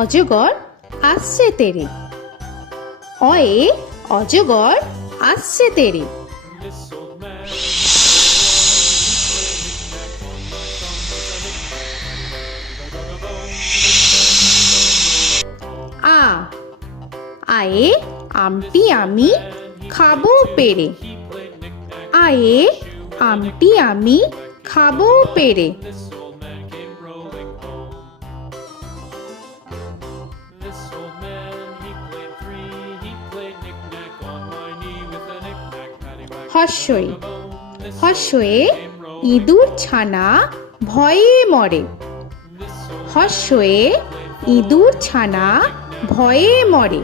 অজগর আসছে তেরে। অয়ে অজগর আসছে তেরে। আ আয়ে আমটি আমি খাবো পেরে। আয়ে আমটি আমি খাবো পেরে। হর্ষই হর্ষয়ে ইঁদুর ছানা ভয়ে মরে। হর্ষয়ে ইঁদুর ছানা ভয়ে মরে।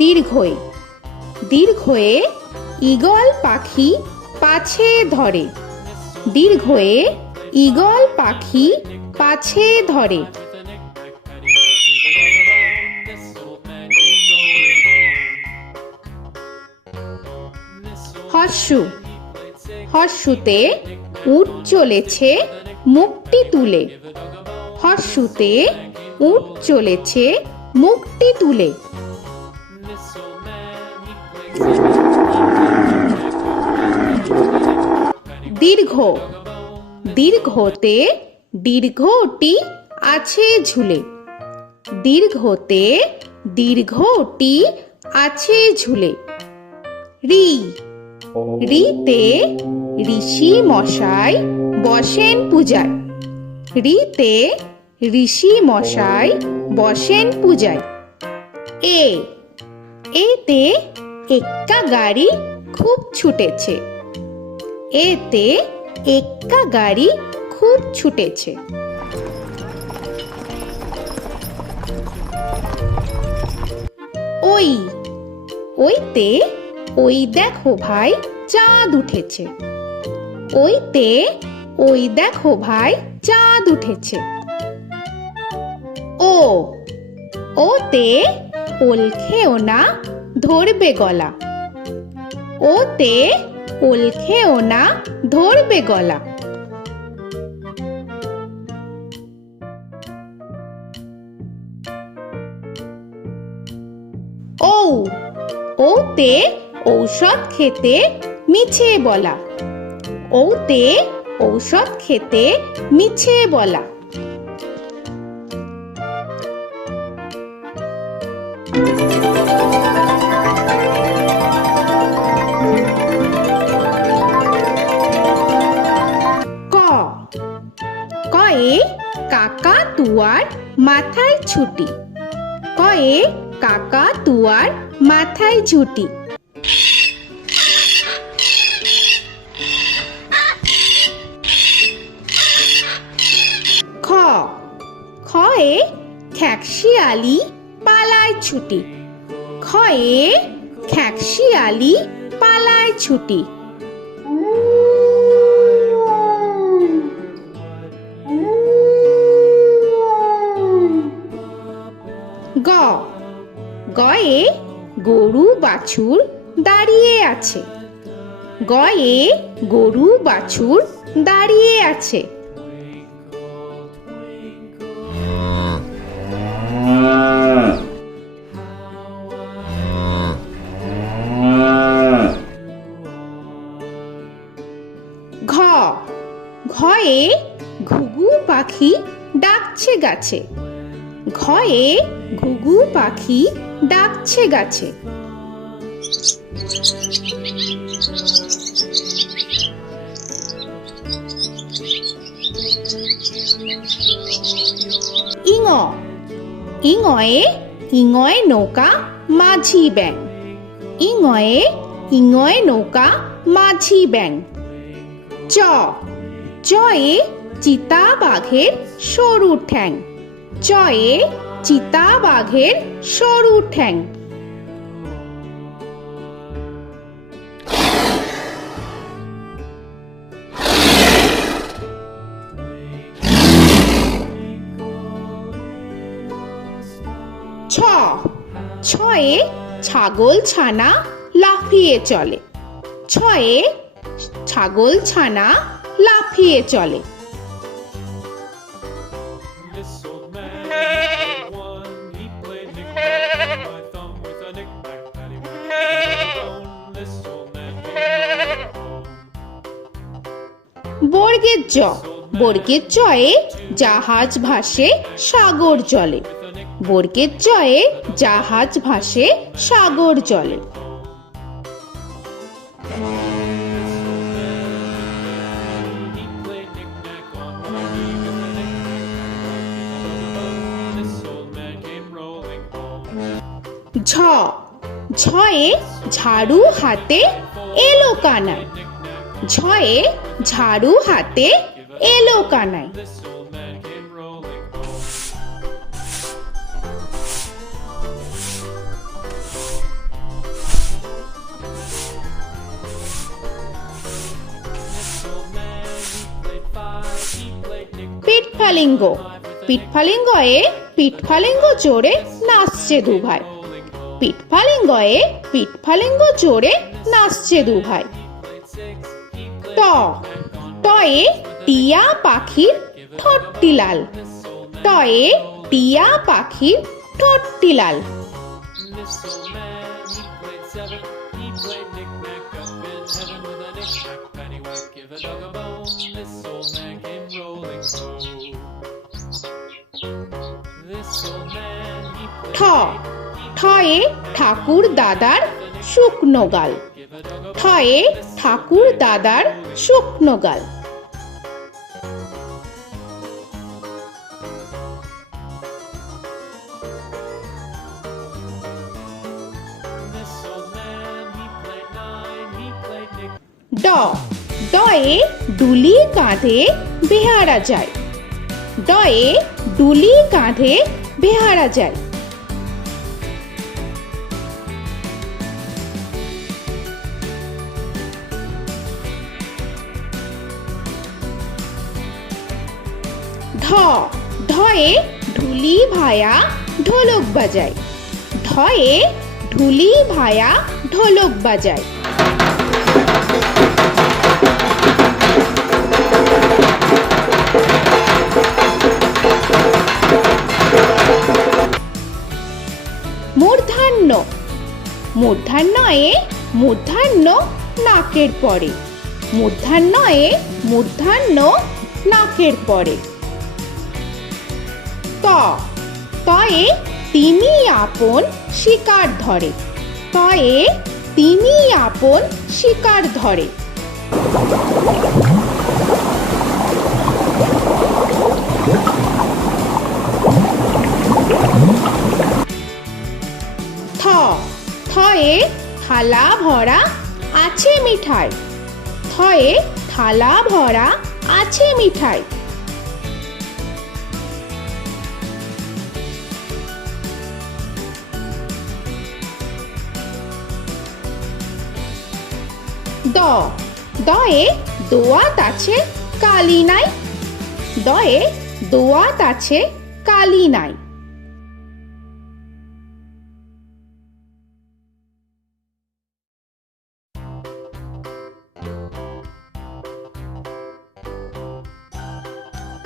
দীর্ঘই দীর্ঘয়ে ঈগল পাখি পাছে ধরে। দীর্ঘয়ে ঈগল পাখি পাছে ধরে। হর্ষু হর্ষুতে উট চলেছে মুখটি তুলে। হর্ষুতে উট চলেছে মুখটি তুলে। দীর্ঘ দীর্ঘতে দীর্ঘটি আছে ঝুলে। দীর্ঘতে দীর্ঘটি আছে ঝুলে। রি রিতে ঋষি মশাই বসেন পূজায়। রিতে ঋষি মশাই বসেন পূজায়। এ এতে এক্কা গাড়ি খুব ছুটেছে। এতে এক্কা গাড়ি খুব ছুটেছে। ওই ওইতে ওই দেখো ভাই চাঁদ উঠেছে। ওইতে ওই দেখো ভাই চাঁদ উঠেছে। ও ওতে ওল খেও না ধরবে গলা। ওতে ওল খেও না ধরবে গলা। ঔ ওতে ঔষধ খেতে মিছে বলা। ওতে ঔষধ খেতে মিছে বলা। ক কয়ে কাকা তুয়ার মাথায় ছুটি। কয়ে কাকা তুয়ার মাথায় ঝুটি। খ খয়ে খ্যাকশিয়ালি পালায় ছুটি। খয়ে খ্যাকশিয়ালি পালায় ছুটি। গ গয়ে গরু বাছুর দাঁড়িয়ে আছে। গয়ে গরু বাছুর দাঁড়িয়ে আছে। ঘ ঘয়ে ঘুঘু পাখি ডাকছে গাছে। ঘয়ে ঘুঘু পাখি ডাকছে গাছে। ইঙ ইঙয়ে ইঙয়ে নৌকা মাঝি ব্যাং। ইঙয়ে ইঙয়ে নৌকা মাঝি ব্যাং। চ চয়ে চিতা বাঘের সরু ঠ্যাং। চয়ে চিতা বাঘের সরু ঠ্যাং। ছ ছয়ে ছাগল ছানা লাফিয়ে চলে। ছয়ে ছাগল ছানা লাফিয়ে চলে। This old man had one. He played knick-knack on my thumb with a knick-knack, paddywhack, bone. This old man came rolling home. বর্গের জ, বর্গের জয়ে জাহাজ ভাসে সাগর জলে। বর্গের জয়ে জাহাজ ভাসে সাগর জলে। He played knick-knack on my knee with a knick-knack, this old man came rolling home. ঝ, ঝয়ে ঝাড়ু হাতে এলো কানাই। ঝয়ে ঝাড়ু হাতে এলো Kanai. This old man came rolling home. This old man, he played five. He played knick-knack. পিঠফালিঙ্গ, পিঠফালিঙ্গয়ে পিঠফালিঙ্গ জোরে নাচছে দুভাই। পিঠফালিঙ্গয়ে পিঠফালিঙ্গ জোরে নাচছে দুভাই। ট, টয়ে টিয়া পাখির ঠোঁটটি লাল। টয়ে টিয়া পাখির ঠোঁটটি লাল। This old man, he played seven. He played knick-knack up in heaven with a knick-knack, paddywhack, give a dog a bone. This old man came rolling home. This old man, he ঠ, played ঠয়ে ঠাকুর দাদার শুকনো গাল। give a dog a ঠয়ে ঠাকুর দাদার শুকনো গাল। This old man, he played nine. He played knick. ড, ডয়ে ডুলি কাঁধে বেহারা যায়। ডয়ে ডুলি কাঁধে বেহারা যায়। ঢ, ঢয়ে ঢুলি ভায়া ঢোলক বাজায়। ঢয়ে ঢুলি ভায়া ঢোলক বাজায়। মূর্ধন্য, মূর্ধন্যয়ে মূর্ধন্য নাকের পরে। মূর্ধন্যয়ে মূর্ধন্য নাকের পরে। ত, তয়ে তিনি আপন শিকার ধরে। তয়ে তিনি আপন শিকার ধরে। থ, থয়ে থালা ভরা আছে মিঠাই। থয়ে থালা ভরা আছে মিঠাই। দ, দয়ে দোয়াত আছে কালি নাই। দয়ে দোয়াত আছে কালি নাই।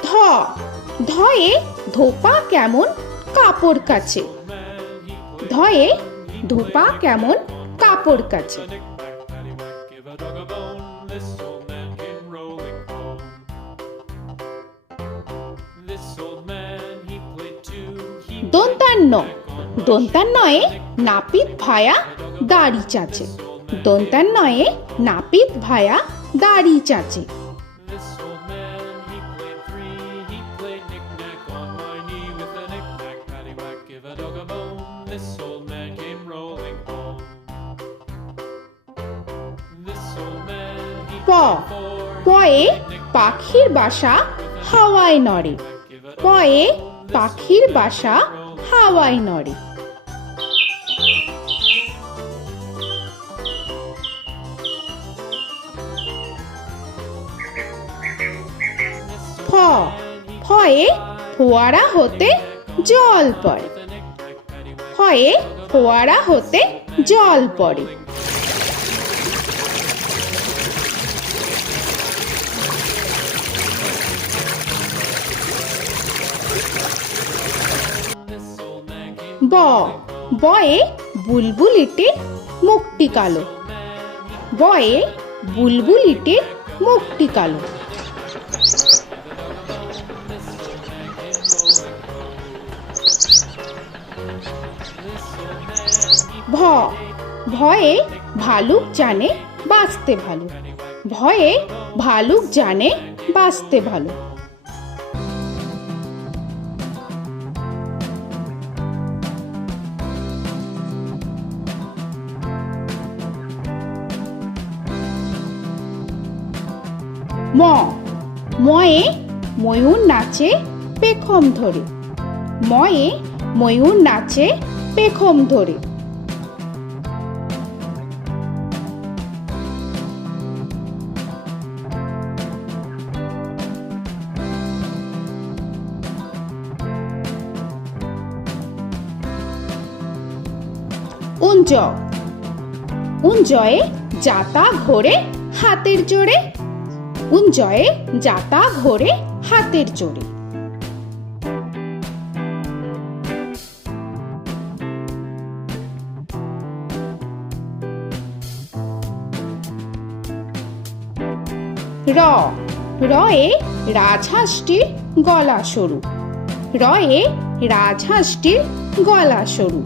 ধ, ধয়ে ধোপা কেমন কাপড় কাচে। ধয়ে ধোপা কেমন কাপড় কাচে। Knick-knack, paddywhack, give a dog a bone. This old man came rolling home. This old man, he played two. He দন্তান্ন, দন্তান্নয়ে নাপিত ভায়া দাড়ি চাচে। দন্তান্নয়ে নাপিত ভায়া দাড়ি চাচে। This old man, he played three. He played knick-knack on my knee with a knick-knack, paddywhack, give a dog a bone. This old man came rolling home. This old man, he প, played four. পয়ে পাখির বাসা হাওয়ায় নড়ে। পয়ে পাখির বাসা হাওয়ায় নড়ে। ফ, ফয়ে ফোয়ারা হতে জল পড়ে। ফয়ে ফোয়ারা হতে জল পড়ে। ব বয়ে বুলবুলিটির মুখটি কালো। বয়ে বুলবুলিটির মুখটি কালো। ভ ভয়ে ভালুক জানে বাঁচতে ভালো। ভয়ে ভালুক জানে বাঁচতে ভালো। ম ময়ে ময়ূর নাচে পেখম ধরে। ময়ে ময়ূর নাচে পেখম ধরে। উঞ্জ উঞ্জয়ে যাতা ঘোরে হাতের জোরে। উঞ্জয়ে যাতা ঘোরে হাতের জোরে। র রয়ে রাজহাঁসটির গলা সরু। রয়ে রাজহাঁসটির গলা সরু।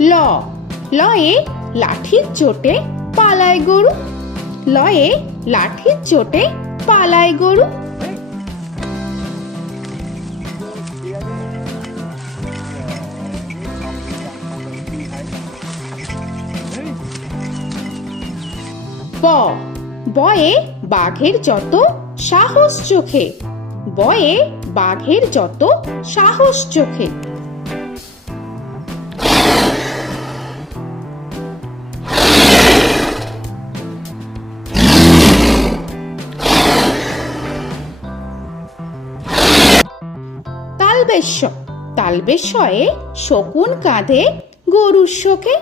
ল লয়ে লাঠির চোটে পালায় গরু। লয়ে লাঠির চোটে পালায় গরু। ব বয়ে বাঘের যত সাহস চোখে। বয়ে বাঘের যত সাহস চোখে। তালবেশ্য তালবেশ্যয়ে শকুন কাঁধে গরুর শোকে।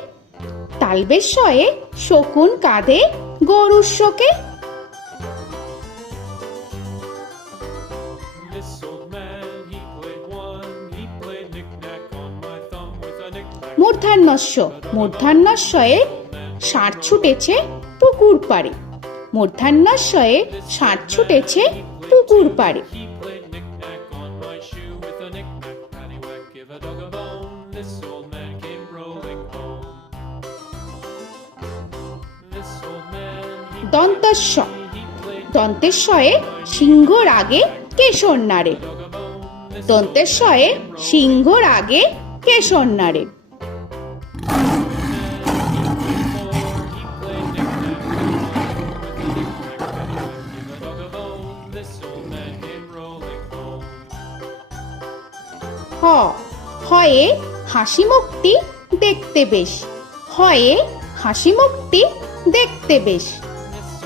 তালবেশ্যয়ে শকুন কাঁধে গরুর শোকে। This old man, he played one. He played knick-knack on my thumb with a knick-knack. মূর্ধন্যস্য মূর্ধন্যস্যয়ে ষাঁড় ছুটেছে পুকুর পাড়ে। মূর্ধন্যস্যয়ে ষাঁড় ছুটেছে পুকুর পাড়ে। He played knick-knack on my shoe with a knick-knack, paddywhack, give a dog a bone. This old man came rolling home. This old man, he দন্তস্য played দন্তেশ্বয়ে সিংহর আগে কেশর নাড়ে। dog a bone. This দন্তেশ্বয়ে সিংহর আগে কেশর নাড়ে। he played knick-knack on my with a knick-knack, paddywhack, give a dog a bone. This old man came rolling home. হ হয়ে হাসি মুখটি দেখতে বেশ। হয়ে হাসি মুখটি দেখতে বেশ। This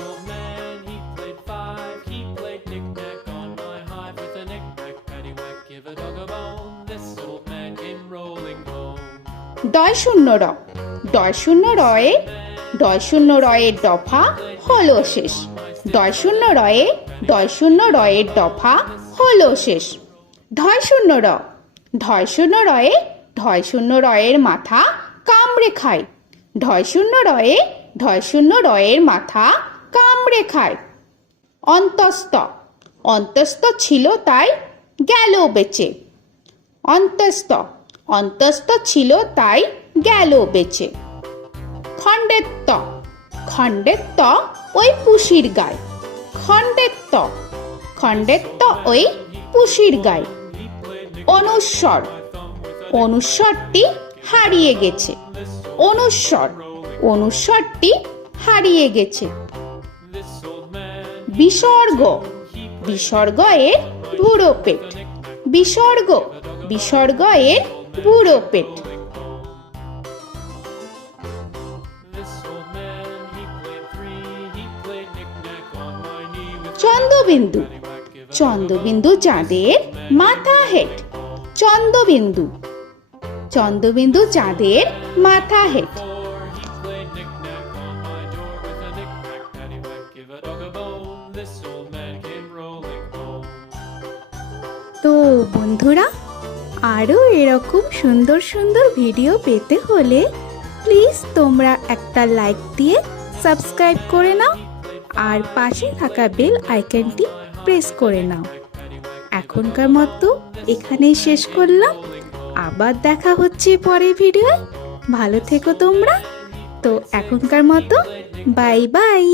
old man, he played five. He played knick-knack on my hive with a knick-knack, paddywhack, give a dog a bone. This old man came rolling home. ডয় শূন্য র ডয় শূন্য রয়ে ডয় শূন্য রয়ের দফা হলো শেষ। ডয় শূন্য রয়ে ডয় শূন্য রয়ের দফা হলো শেষ। ঢয় শূন্য র ঢয় শূন্য রয়ে ঢয় শূন্য রয়ের মাথা কামড়ে খায়। ঢয় শূন্য রয়ে ঢয় শূন্য রয়ের মাথা কামড়ে খায়। অন্তস্থ অন্তস্থ ছিল তাই গেল বেঁচে। অন্তস্থ অন্তস্থ ছিল তাই গেল বেঁচে। খণ্ডেত্ব খণ্ডেত্ব ওই পুষির গায়। খণ্ডেত্ব খণ্ডেত্ব ওই পুষির গায়। অনুস্বর অনুস্বরটি হারিয়ে গেছে। অনুস্বর অনুস্বরটি হারিয়ে গেছে। This old man, বিসর্গ বিসর্গ এর বুড়ো পেট। বিসর্গ বিসর্গ এর বুড়ো পেট। this old man, he played three. He played knick-knack on my knee with Chandrabindu paddywhack, give a Chandrabindu চাঁদের মাথা হেট। চন্দ্রবিন্দু চন্দ্রবিন্দু চাঁদের মাথা head. Before he played knick-knack on my door with a knick-knack, paddywhack, give a dog a bone. This old man came rolling home. তো বন্ধুরা, আরও এরকম সুন্দর সুন্দর ভিডিও পেতে হলে প্লিজ তোমরা একটা লাইক দিয়ে সাবস্ক্রাইব করে নাও আর পাশে থাকা বেল আইকনটি প্রেস করে নাও। এখনকার মতো এখানেই শেষ করলাম, আবার দেখা হচ্ছে পরের ভিডিও। ভালো থেকো তোমরা। তো এখনকার মতো বাই বাই।